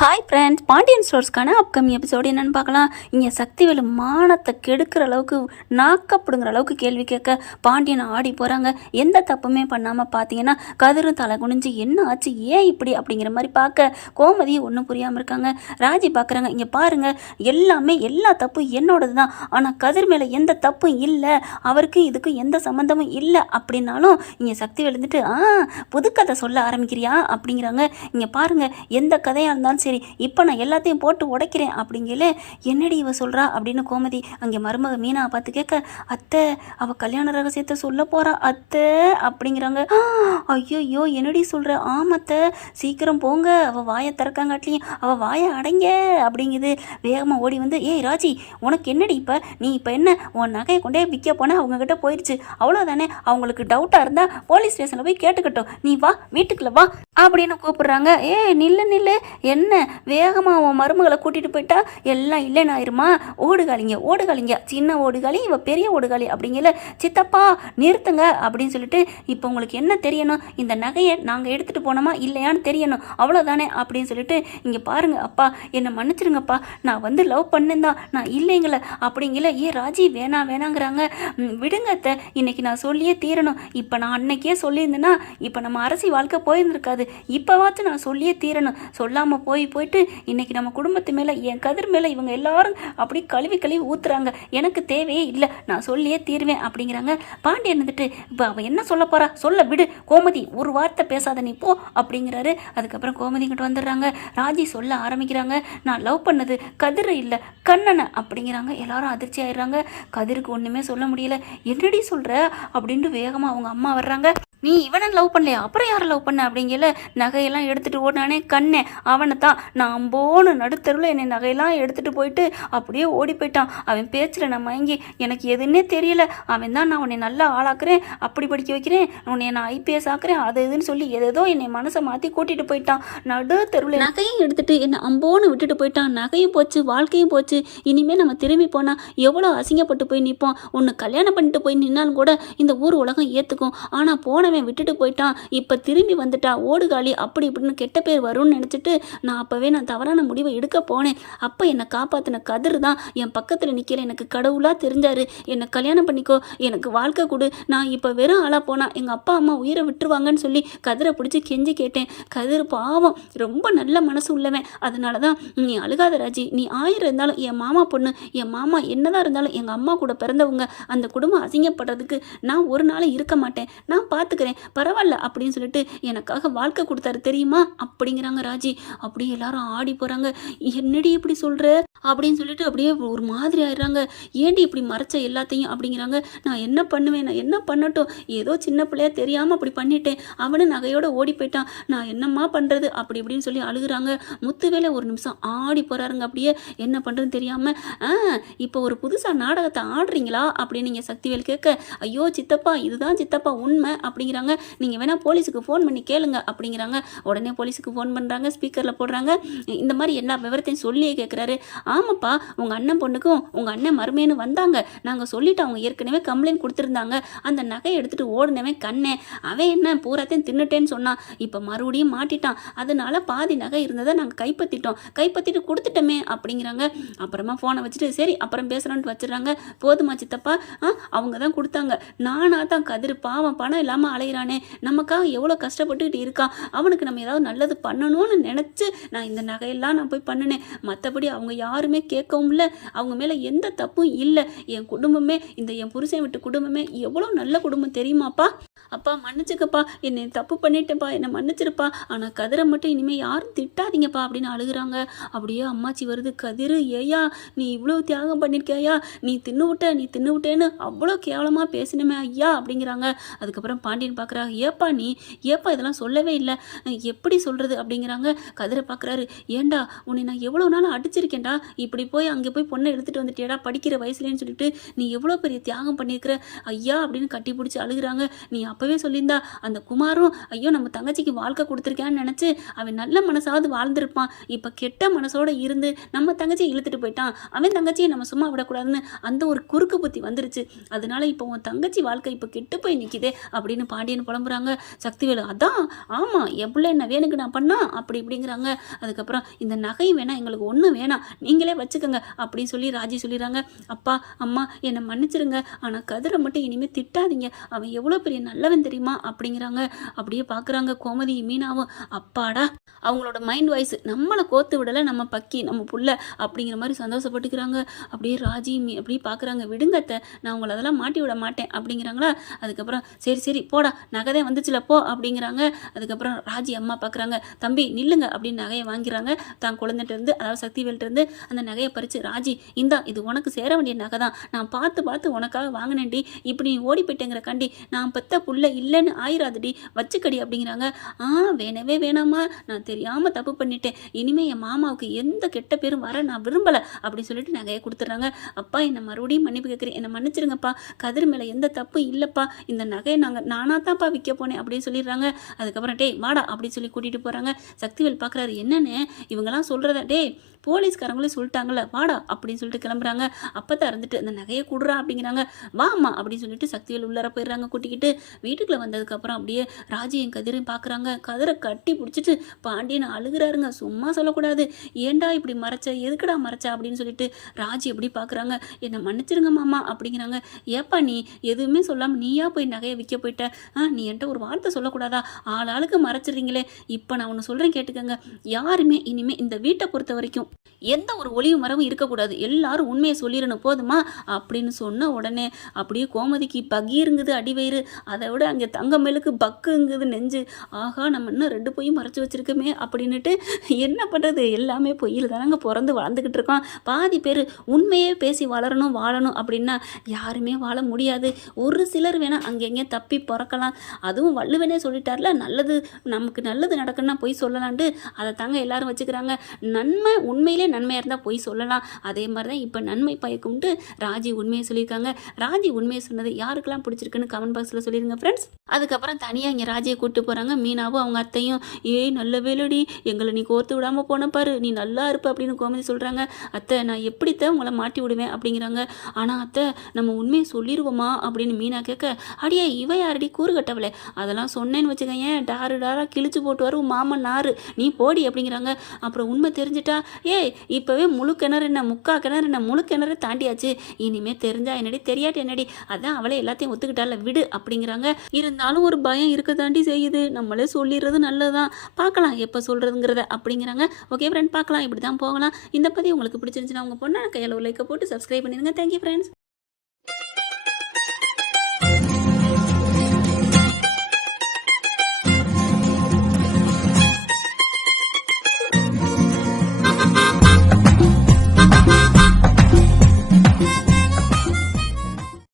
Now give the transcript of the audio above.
Hi friends Pandian ஸ்டோர்ஸ்க்கான upcoming episode என்னன்னு பார்க்கலாம். இங்கே சக்திவேலு மானத்தை கெடுக்கிற அளவுக்கு நாக்கப்படுங்கிற அளவுக்கு கேள்வி கேட்க பாண்டியன் ஆடி போகிறாங்க எந்த தப்புமே பண்ணாமல் பார்த்தீங்கன்னா கதிரும் தலை குனிஞ்சு என்ன ஆச்சு ஏன் இப்படி அப்படிங்கிற மாதிரி பார்க்க கோமதி ஒன்றும் புரியாமல் இருக்காங்க. ராஜி பார்க்குறாங்க இங்கே பாருங்கள் எல்லாமே எல்லா தப்பும் என்னோடது தான் ஆனால் கதிர் மேலே எந்த தப்பும் இல்லை. அவருக்கு இதுக்கு எந்த சம்மந்தமும் இல்லை. அப்படின்னாலும் இங்கே சக்தி விழுந்துட்டு ஆ புதுக்கதை சொல்ல ஆரம்பிக்கிறியா? அப்படிங்கிறாங்க. இங்கே பாருங்க எந்த கதையாக இருந்தாலும் சரி இப்போ நான் எல்லாத்தையும் போட்டு உடைக்கிறேன் அப்படிங்கல என்னடி இவ சொல்கிறா அப்படின்னு கோமதி அங்கே மருமக மீனா பார்த்து கேட்க அத்தை அவள் கல்யாண ரகசியத்தை சொல்ல போகிறா அத்தை அப்படிங்கிறாங்க. ஐயோ என்னடி சொல்கிற ஆமத்தை சீக்கிரம் போங்க. அவள் வாயை திறக்காங்காட்டிலையும் அவள் வாயை அடைங்க அப்படிங்குது. வேகமாக ஓடி வந்து ஏய் ராஜி உனக்கு என்னடி இப்போ? நீ இப்போ என்ன? உன் நகையை கொண்டே விற்க போனால் அவங்கக்கிட்ட போயிடுச்சு அவ்வளோதானே அவங்களுக்கு டவுட்டாக இருந்தால் போலீஸ் ஸ்டேஷனில் போய் கேட்டுக்கட்டும். நீ வா வீட்டுக்குள்ளே வா. அப்படின்னு கூப்பிடுறாங்க. ஏ நில்லு நில்லு. என்ன? வேகமாக உன் மருமகளை கூட்டிகிட்டு போயிட்டா எல்லாம் இல்லைன்னு ஆயிருமா? ஓடுகாலிங்க ஓடுகாலிங்க சின்ன ஓடுகாலி இவ பெரிய ஓடுகாலி அப்படிங்கிற சித்தப்பா நிறுத்துங்க அப்படின்னு சொல்லிட்டு இப்போ உங்களுக்கு என்ன தெரியணும்? இந்த நகையை நாங்கள் எடுத்துகிட்டு போனோமா? இல்லையான்னு தெரியணும். அவ்வளோதானே அப்படின்னு சொல்லிட்டு இங்கே பாருங்கள் அப்பா என்னை மன்னிச்சிருங்கப்பா. நான் வந்து லவ் பண்ணேன்தான். நான் இல்லைங்கள அப்படிங்கல ஏ ராஜி வேணாம் வேணாங்கிறாங்க. ம், விடுங்க அத்தை. இன்னைக்கு நான் சொல்லியே தீரணும். இப்போ நான் அன்னைக்கே சொல்லியிருந்தேன்னா இப்போ நம்ம அரசி வாழ்க்கை போயிருந்திருக்காது. இப்போவாச்சும் நான் சொல்லியே தீரணும். சொல்லாமல் போய் போயிட்டு இன்னைக்கு நம்ம குடும்பத்து மேலே என் கதிர் மேலே இவங்க எல்லாரும் அப்படி கழுவி கழுவி ஊத்துறாங்க. எனக்கு தேவையே இல்லை. நான் சொல்லியே தீருவேன் அப்படிங்கிறாங்க. பாண்டியன் வந்துட்டு இப்போ அவன் என்ன சொல்ல போறா? சொல்ல விடு. கோமதி ஒரு வார்த்தை பேசாத நீ போ. அப்படிங்கிறாரு. அதுக்கப்புறம் கோமதி கிட்ட வந்துடுறாங்க. ராஜி சொல்ல ஆரம்பிக்கிறாங்க. நான் லவ் பண்ணது கதிர் இல்லை கண்ணனை. அப்படிங்கிறாங்க. எல்லாரும் அதிர்ச்சி ஆயிடுறாங்க. கதிருக்கு ஒன்றுமே சொல்ல முடியல. என்னடி சொல்கிற அப்படின்ட்டு வேகமாக அவங்க அம்மா வர்றாங்க. நீ இவனை லவ் பண்ணலையா? அப்புறம் யாரை லவ் பண்ண? அப்படிங்கல நகையெல்லாம் எடுத்துகிட்டு ஓடினானே கண்ணே. அவனை தான் நான் அம்போன்னு நடுத்தருவில் என்னை நகையெல்லாம் எடுத்துகிட்டு போயிட்டு அப்படியே ஓடி போயிட்டான் அவன் பேச்சில் நான் மயங்கி எனக்கு எதுன்னே தெரியல. அவன் தான் நான் உன்னை நல்லா ஆளாக்குறேன் அப்படி படிக்க வைக்கிறேன் உன்னை நான் ஐபிஎஸ் ஆக்குறேன் அது இதுன்னு சொல்லி எதேதோ என்னை மனசை மாற்றி கூட்டிகிட்டு போயிட்டான். நடு தெருவில் நகையும் எடுத்துட்டு என்னை அம்போன்னு விட்டுட்டு போயிட்டான். நகையும் போச்சு வாழ்க்கையும் போச்சு. இனிமேல் நம்ம திரும்பி போனால் எவ்வளோ அசிங்கப்பட்டு போய் நிற்போம் ஒன்று கல்யாணம் பண்ணிட்டு போய் நின்னாலும் கூட இந்த ஊர் உலகம் ஏற்றுக்கும் ஆனால் போனவன் விட்டுட்டு போயிட்டான். இப்போ திரும்பி வந்துட்டா. ஓடுகாலி அப்படி இப்படின்னு கெட்ட பேர் வரும்னு நினச்சிட்டு நான் அப்போவே நான் தவறான முடிவை எடுக்க போனேன். அப்போ என்னை காப்பாற்றின கதிர் தான் என் பக்கத்தில் நிற்கிற எனக்கு கடவுளாக தெரிஞ்சாரு. என்னை கல்யாணம் பண்ணிக்கோ. எனக்கு வாழ்க்கை கொடு. நான் இப்போ வெறும் ஆளாக போனால் எங்கள் அப்பா அம்மா உயிரை விட்டுருவாங்கன்னு சொல்லி கதிரை பிடிச்சி கெஞ்சி கேட்டேன். கதிர் பாவம். ரொம்ப நல்ல மனசு உள்ளவன். அதனால தான் நீ அழுகாத ராஜி. நீ ஆயிரம் இருந்தாலும் என் மாமா பொண்ணு என் மாமா என்னதான் இருந்தாலும் எங்கள் அம்மா கூட பிறந்தவங்க அந்த குடும்பம் அசிங்கப்படுறதுக்கு நான் ஒரு நாள் இருக்க மாட்டேன். நான் பார்த்து பார்த்துக்கிறேன் பரவாயில்ல அப்படின்னு சொல்லிட்டு எனக்காக வாழ்க்கை கொடுத்தாரு தெரியுமா? அப்படிங்கிறாங்க ராஜி. அப்படியே எல்லாரும் ஆடி போகிறாங்க என்னடி இப்படி சொல்கிற அப்படின்னு சொல்லிட்டு அப்படியே ஒரு மாதிரி ஆயிடுறாங்க. ஏண்டி இப்படி மறைச்ச எல்லாத்தையும் அப்படிங்கிறாங்க. நான் என்ன பண்ணுவேன்? நான் என்ன பண்ணட்டும்? ஏதோ சின்ன பிள்ளையா தெரியாமல் அப்படி பண்ணிட்டேன். அவனு நகையோட ஓடி போயிட்டான். நான் என்னம்மா பண்ணுறது அப்படி இப்படின்னு சொல்லி அழுகுறாங்க. முத்துவேலை ஒரு நிமிஷம் ஆடி போகிறாருங்க அப்படியே என்ன பண்ணுறதுன்னு தெரியாமல் ஆ இப்போ ஒரு புதுசாக நாடகத்தை ஆடுறீங்களா? அப்படின்னு நீங்கள் சக்திவேல் கேட்க ஐயோ சித்தப்பா இதுதான் சித்தப்பா உண்மை அப்படிங்கிறாங்க. நீங்கள் வேணால் போலீஸுக்கு ஃபோன் பண்ணி கேளுங்க அப்படிங்கிறாங்க. உடனே போலீஸுக்கு ஃபோன் பண்ணுறாங்க ஸ்பீக்கரில் போடுறாங்க. இந்த மாதிரி எல்லா விவரத்தையும் சொல்லியே கேட்குறாரு ஆமாப்பா உங்கள் அண்ணன் பொண்ணுக்கும் உங்கள் அண்ணன் மருமேனு வந்தாங்க. நாங்கள் சொல்லிவிட்டு அவங்க ஏற்கனவே கம்ப்ளைண்ட் கொடுத்துருந்தாங்க. அந்த நகையை எடுத்துகிட்டு ஓடினவன் கண்ணே. அவன் என்ன பூராத்தையும் தின்னுட்டேன்னு சொன்னான் இப்போ மறுபடியும் மாட்டிட்டான். அதனால பாதி நகை இருந்ததை நாங்கள் கைப்பற்றிட்டோம். கைப்பற்றிட்டு கொடுத்துட்டோமே அப்படிங்கிறாங்க. அப்புறமா ஃபோனை வச்சுட்டு சரி அப்புறம் பேசுகிறோன்ட்டு வச்சிடறாங்க. போதுமா சித்தப்பா? ஆ அவங்க தான் கொடுத்தாங்க. நானாக தான் கதிர். பாவம் பணம் இல்லாமல் அலையிறானே. நமக்காக எவ்வளோ கஷ்டப்பட்டுக்கிட்டு இருக்கான். அவனுக்கு நம்ம ஏதாவது நல்லது பண்ணணும்னு நினச்சி நான் இந்த நகையெல்லாம் நான் போய் பண்ணினேன். மற்றபடி அவங்க யார் யாருமே கேட்கவும் இல்லை அவங்க மேலே எந்த தப்பும் இல்லை. என் குடும்பமே இந்த என் புருஷன் விட்டு குடும்பமே எவ்வளோ நல்ல குடும்பம் தெரியுமாப்பா? அப்பா மன்னிச்சுக்கப்பா. என்னை தப்பு பண்ணிட்டேப்பா என்னை மன்னிச்சிருப்பா. ஆனால் கதிரை மட்டும் இனிமேல் யாரும் திட்டாதீங்கப்பா அப்படின்னு அழுகுறாங்க. அப்படியே அம்மாச்சி வருது கதிர் ஏயா நீ இவ்வளோ தியாகம் பண்ணியிருக்கியா நீ தின்னு விட்ட நீ தின்னு விட்டேன்னு அவ்வளோ கேவலமாக பேசினமே ஐயா அப்படிங்கிறாங்க. அதுக்கப்புறம் பாண்டியன் பார்க்குறா ஏப்பா நீ? ஏப்பா இதெல்லாம் சொல்லவே இல்லை. எப்படி சொல்கிறது அப்படிங்கிறாங்க. கதிரை பார்க்குறாரு ஏண்டா உன்னை நான் எவ்வளோ நாள் அடிச்சிருக்கேன்டா. இப்படி போய் அங்கே போய் பொண்ணை எடுத்துகிட்டு வந்துட்டேடா படிக்கிற வயசுலேன்னு சொல்லிட்டு நீ எவ்வளோ பெரிய தியாகம் பண்ணியிருக்கிற? ஐயா அப்படின்னு கட்டி பிடிச்சி அழுகுறாங்க. நீ அப்போவே சொல்லியிருந்தா அந்த குமாரும் ஐயோ நம்ம தங்கச்சிக்கு வாழ்க்கை கொடுத்துருக்கான்னு நினச்சி அவன் நல்ல மனசாவது வாழ்ந்திருப்பான். இப்போ கெட்ட மனசோட இருந்து நம்ம தங்கச்சியை இழுத்துட்டு போயிட்டான். அவன் தங்கச்சியை நம்ம சும்மா விடக்கூடாதுன்னு அந்த ஒரு குறுக்கு புத்தி வந்துருச்சு. அதனால இப்போ உன் தங்கச்சி வாழ்க்கை இப்போ கெட்டு போய் நிற்கிதே அப்படின்னு பாண்டியன் புலம்புறாங்க. சக்திவேலு அதான் ஆமாம் எவ்வளோ என்ன வேணுக்கு நான் பண்ணா? அப்படி இப்படிங்கிறாங்க. அதுக்கப்புறம் இந்த நகை வேணாம் எங்களுக்கு ஒன்றும் வேணாம். நீங்களே வச்சுக்கோங்க அப்படின்னு சொல்லி ராஜி சொல்லிடுறாங்க. அப்பா அம்மா என்னை மன்னிச்சிருங்க. ஆனால் கதிரை மட்டும் இனிமேல் திட்டாதீங்க. அவன் எவ்வளோ பெரிய நல்லவன் தெரியுமா அப்படிங்கிறாங்க. அப்படியே பார்க்குறாங்க கோமதி மீனாவும். அப்பாடா அவங்களோட மைண்ட் வாய்ஸ் நம்மளை கோத்து விடலை நம்ம பக்கி நம்ம புள்ள அப்படிங்கிற மாதிரி சந்தோஷப்பட்டுக்கிறாங்க. அப்படியே ராஜி மீ அப்படியே பார்க்குறாங்க. விடுங்கத்த நான் உங்களை அதெல்லாம் மாட்டி விட மாட்டேன் அப்படிங்கிறாங்களா? அதுக்கப்புறம் சரி சரி போடா நகதே வந்துச்சுல போ அப்படிங்கிறாங்க. அதுக்கப்புறம் ராஜி அம்மா பார்க்குறாங்க. தம்பி நில்லுங்க அப்படின்னு நகையை வாங்கிறாங்க. தான் குழந்தைகிட்ட இருந்து அதாவது சக்திவேல்ட்ட இருந்து அந்த நகையை பறித்து ராஜி இந்தா இது உனக்கு சேர வேண்டிய நகை தான் நான் பார்த்து பார்த்து உனக்காக வாங்கினேன்டி. இப்படி நீ ஓடி போயிட்டேங்கிற கண்டி. நான் பெத்த புள்ள இல்லைன்னு ஆயிராதடி வச்சுக்கடி அப்படிங்கிறாங்க. ஆ வேணவே வேணாமா நான் தெரியாமல் தப்பு பண்ணிட்டேன். இனிமேல் என் மாமாவுக்கு எந்த கெட்ட பேரும் வர நான் விரும்பலை அப்படின்னு சொல்லிட்டு நகையை கொடுத்துட்றாங்க. அப்பா என்னை மறுபடியும் மன்னிப்பு கேட்குறேன். என்னை மன்னிச்சிருங்கப்பா. கதிர் மேலே எந்த தப்பும் இல்லைப்பா. இந்த நகையை நாங்கள் நானாக தான்ப்பா விற்க போனேன் அப்படின்னு சொல்லிடுறாங்க. அதுக்கப்புறம் டேய் வாடா அப்படின்னு சொல்லி கூட்டிகிட்டு போகிறாங்க சக்திவேல் பார்க்குறாரு என்னன்னு? இவங்கெல்லாம் சொல்கிறத டேய் போலீஸ்காரங்களே சொல்லிட்டாங்கல்ல வாடா அப்படின்னு சொல்லிட்டு கிளம்புறாங்க. அப்போ தான் இருந்துட்டு அந்த நகையை கொடுறா அப்படிங்கிறாங்க. வாம்மா அப்படின்னு சொல்லிட்டு சக்திகள் உள்ளார போயிடுறாங்க கூட்டிக்கிட்டு. வீட்டுக்குள்ளே வந்ததுக்கப்புறம் அப்படியே ராஜியும் கதிரையும் பார்க்குறாங்க கதிரை கட்டி பிடிச்சிட்டு பாண்டியன் அழுகுறாருங்க. சும்மா சொல்லக்கூடாது. ஏன்டா இப்படி மறைச்ச? எதுக்குடா மறைச்ச? அப்படின்னு சொல்லிட்டு ராஜி எப்படி பார்க்குறாங்க என்னை மன்னிச்சிருங்க மாமா அப்படிங்கிறாங்க. ஏப்பா நீ? எதுவுமே சொல்லாமல் நீயா போய் நகையை விற்க போயிட்ட? ஆ நீ என்கிட்ட ஒரு வார்த்தை சொல்லக்கூடாதா? ஆள் ஆளுக்கு மறைச்சிடுறீங்களே. இப்போ நான் ஒன்று சொல்கிறேன் கேட்டுக்கோங்க. யாருமே இனிமேல் இந்த வீட்டை பொறுத்த வரைக்கும் எந்த ஒரு ஒளிவு மரமும் இருக்கக்கூடாது. எல்லாரும் உண்மையை சொல்லிடணும் போதுமா? அப்படின்னு சொன்ன உடனே அப்படியே கோமதிக்கு பகீருங்குது அடிவயிறு. அதை விட அங்கே தங்கமேலுக்கு பக்குங்குது நெஞ்சு. ஆகா நம்ம இன்னும் ரெண்டு பொய்யும் மறைச்சு வச்சிருக்கோமே அப்படின்னுட்டு என்ன பண்ணுறது எல்லாமே பொய்யில் தானங்க பிறந்து வளர்ந்துக்கிட்டு இருக்கோம். பாதி பேர் உண்மையே பேசி வளரணும் வாழணும் அப்படின்னா யாருமே வாழ முடியாது. ஒரு சிலர் வேணால் அங்கெங்கே தப்பி பிறக்கலாம். அதுவும் வள்ளுவனே சொல்லிட்டார்ல நல்லது நமக்கு நல்லது நடக்குன்னா பொய் சொல்லலான்ட்டு. அதை தாங்க எல்லாரும் வச்சுக்கிறாங்க. நன்மை உண்மையிலே நன்மையாக இருந்தால் போய் சொல்லலாம். அதே மாதிரி தான் இப்போ நன்மை பயக்கும்ட்டு ராஜி உண்மையை சொல்லியிருக்காங்க. ராஜி உண்மையை சொன்னது யாருக்கெல்லாம் பிடிச்சிருக்குன்னு கமெண்ட் பாக்ஸில் சொல்லிடுங்க ஃப்ரெண்ட்ஸ் அதுக்கப்புறம் தனியாக இங்கே ராஜியை கூப்பிட்டு போகிறாங்க மீனாவும் அவங்க அத்தையும் ஏய் நல்ல வேலடி எங்களை நீ கோர்த்து விடாமல் போன பாரு. நீ நல்லா இருப்ப அப்படின்னு கோமதி சொல்கிறாங்க அத்தை நான் எப்படித்தான் உங்களை மாட்டி விடுவேன்? அப்படிங்கிறாங்க. ஆனால் அத்தை நம்ம உண்மையை சொல்லிடுவோமா அப்படின்னு மீனா கேட்க அடியே இவ யாரடி? கூறு கட்டவளே. அதெல்லாம் சொன்னேன்னு வச்சுக்கோங்க டாரு டாரா கிழிச்சு போட்டு வரும் மாமன் நாரு. நீ போடி அப்படிங்கிறாங்க. அப்புறம் உண்மை தெரிஞ்சிட்டா ஏய் இப்போவே முழு கிணறு என்ன முக்கா கிணறு என்ன முழு கிணறு தாண்டியாச்சு. இனிமே தெரிஞ்சா என்னடி தெரியாட்டி என்னடி? அதான் அவளே எல்லாத்தையும் ஒத்துக்கிட்டால விடு அப்படிங்கிறாங்க. இருந்தாலும் ஒரு பயம் இருக்க தாண்டி செய்யுது. நம்மளே சொல்லிடுறது நல்லதுதான். பார்க்கலாம் எப்போ சொல்கிறதுங்கிறத அப்படிங்கிறாங்க. ஓகே ஃப்ரெண்ட் பார்க்கலாம். இப்படி தான் போகலாம். இந்த பற்றி உங்களுக்கு பிடிச்சிருந்துச்சுன்னா உங்கள் பொண்ணு கையில் லைக்கை போட்டு சப்ஸ்கிரைப் பண்ணிடுங்க. Thank you friends